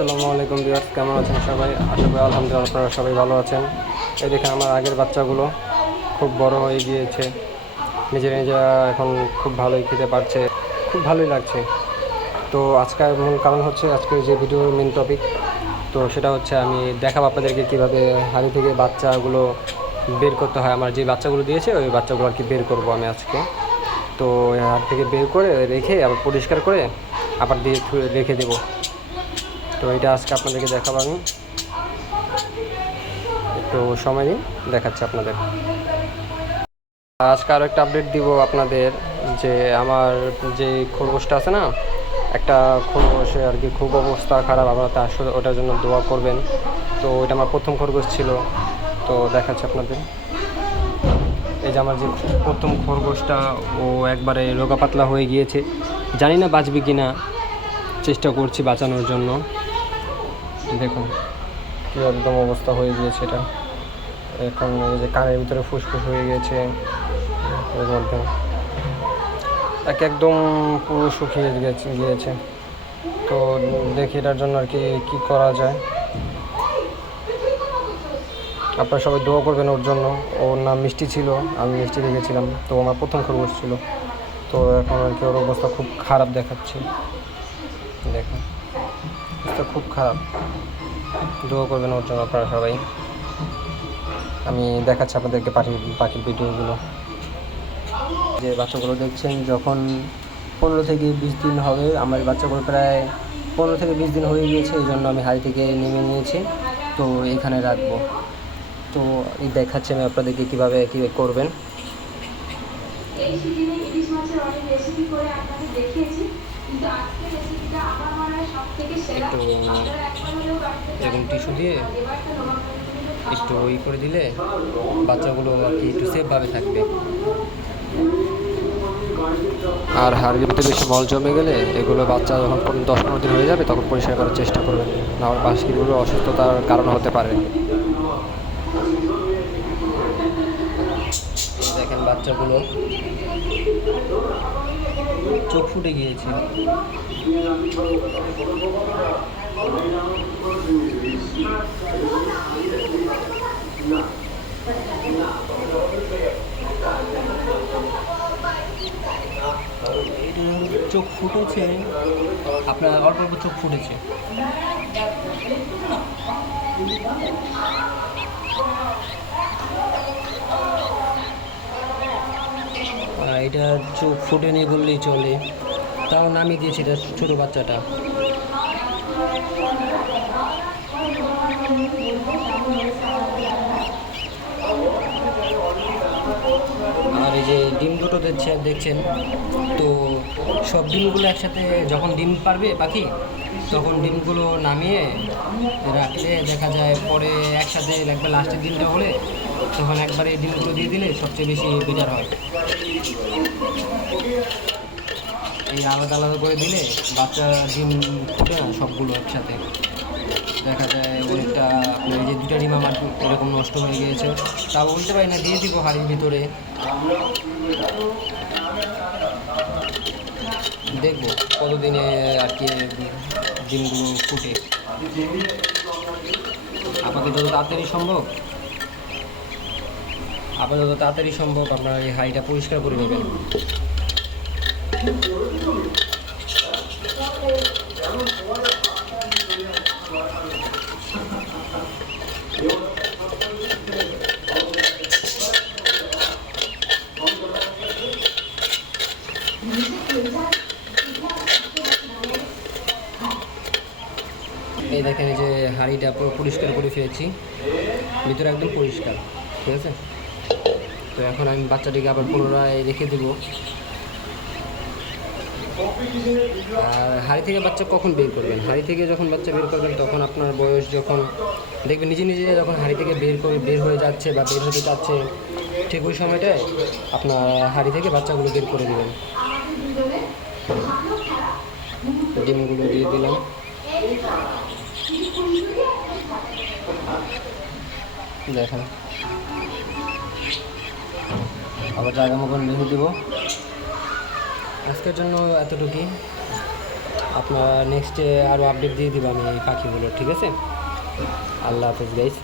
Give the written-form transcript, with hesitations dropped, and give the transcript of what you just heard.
আসসালামু আলাইকুম ভিউয়ার্স, কেমন আছেন সবাই? আশা করি আলহামদুলিল্লাহ আপনারা সবাই ভালো আছেন। এই দেখেন আমার আগের বাচ্চাগুলো খুব বড় হয়ে গিয়েছে, নিজেরা নিজেরা এখন খুব ভালোই খেতে পারছে, খুব ভালোই লাগছে। তো আজকের মূল কারণ হচ্ছে আজকের যে ভিডিওর মেন টপিক, তো সেটা হচ্ছে আমি দেখাবো আপনাদেরকে কীভাবে হাঁড়ি থেকে বাচ্চাগুলো বের করতে হয়। আমার যে বাচ্চাগুলো দিয়েছে ওই বাচ্চাগুলো আর কি বের করবো আমি আজকে। তো হাঁড়ি থেকে বের করে রেখে আবার পরিষ্কার করে আবার দিয়ে রেখে দেবো। তো এটা আজকে আপনাদেরকে দেখাবো, আমি একটু সময় নিয়ে দেখাচ্ছি আপনাদের। আজকে আরও একটা আপডেট দিব আপনাদের, যে আমার যে খরগোশটা আছে না, একটা খরগোশে আর কি খুব অবস্থা খারাপ, আপনারা তার সাথে ওটার জন্য দোয়া করবেন। তো এটা আমার প্রথম খরগোশ ছিল, তো দেখাচ্ছি আপনাদের। এই যে আমার যে প্রথম খরগোশটা, ও একবারে রোগা পাতলা হয়ে গিয়েছে, জানি না বাঁচবে কি না, চেষ্টা করছি বাঁচানোর জন্য। দেখুন কী একদম অবস্থা হয়ে গিয়েছে এটা। এখন এই যে কানের ভিতরে ফুসফুস হয়ে গিয়েছে, এর মধ্যে একদম পুরো শুকিয়ে গিয়েছে। তো দেখি এটার জন্য আর কি কী করা যায়। আপনারা সবাই দোয়া করবেন ওর জন্য। ওর নাম মিষ্টি ছিল, আমি মিষ্টি রেখেছিলাম, তো আমার প্রথম খরগোশ ছিল। তো এখন আর কি ওর অবস্থা খুব খারাপ দেখাচ্ছে, দেখুন অবস্থা খুব খারাপ। দোয়া করবেন ওর জন্য আপনারা সবাই। আমি দেখাচ্ছি আপনাদেরকে পাখির ভিডিওগুলো। যে বাচ্চাগুলো দেখছেন, যখন 15 থেকে 20 দিন হবে, আমার বাচ্চাগুলো প্রায় 15 থেকে 20 দিন হয়ে গিয়েছে, এই জন্য আমি হাঁড়ি থেকে নেমে নিয়েছি, তো এখানে রাখবো। তো এই দেখাচ্ছি আমি আপনাদেরকে কীভাবে করবেন। একটু দেখুন টিস্যু দিয়ে একটু করে দিলে বাচ্চাগুলো আর কি একটু সেফভাবে থাকবে। আর হাড়ির ভিতরে বেশি মল জমে গেলে এগুলো বাচ্চা যখন 10-15 দিন হয়ে যাবে তখন পরিষ্কার করার চেষ্টা করবেন, না হলে পাখিগুলো অসুস্থতার কারণ হতে পারে। দেখেন বাচ্চাগুলো চোখ ফুটে গিয়েছে। চোখ ফুটেছে, আপনার অল্প অল্প চোখ ফুটেছে। এটা চোখ ফুটেনি বললেই চলে, তাও নামিয়ে দিয়েছি এটা ছোটো বাচ্চাটা। আর এই যে ডিম দুটো দেখছেন, তো সব ডিমগুলো একসাথে যখন ডিম পারবে পাখি, তখন ডিমগুলো নামিয়ে রাখলে দেখা যায় পরে একসাথে একবার লাস্টের দিনটা হলে তখন একবারে ডিমগুলো দিয়ে দিলে সবচেয়ে বেশি বেটার হয়। এই আলাদা আলাদা করে দিলে বাচ্চা ডিম ফুটে না সবগুলো একসাথে, দেখা যায় অনেকটা। আপনার এই যে 2টা ডিম আমার এরকম নষ্ট হয়ে গিয়েছে, তা বলতে পারি না, দিয়ে দিব হাড়ির ভিতরে, দেখবো কতদিনে আর কি ডিমগুলো ফুটে। আপনাদের যত তাড়াতাড়ি সম্ভব আপনারা এই হাঁড়িটা পরিষ্কার করে নেবেন। এই দেখেন এই যে হাঁড়িটা পুরো পরিষ্কার করে ফেলেছি, ভিতরে একদম পরিষ্কার, ঠিক আছে। তো এখন আমি বাচ্চাটিকে আবার পুনরায় রেখে দেবো। আর হাঁড়ি থেকে বাচ্চা কখন বের করবেন? হাঁড়ি থেকে যখন বাচ্চা বের করবেন তখন আপনার বয়স যখন দেখবেন নিজে নিজে যখন হাঁড়ি থেকে বের হয়ে যাচ্ছে বা বের হতে চাচ্ছে, ঠিক ওই সময়টায় আপনার হাঁড়ি থেকে বাচ্চাগুলো বের করে দেবেন। ডিমগুলো দিয়ে দিলাম। দেখেন আবার জায়গা মতন রেখে দেবো। আজকের জন্য এতটুকুই। আপনারা নেক্সটে আরও আপডেট দিয়ে দেবো আমি এই পাখিগুলো, ঠিক আছে? আল্লাহ হাফেজ গাইস।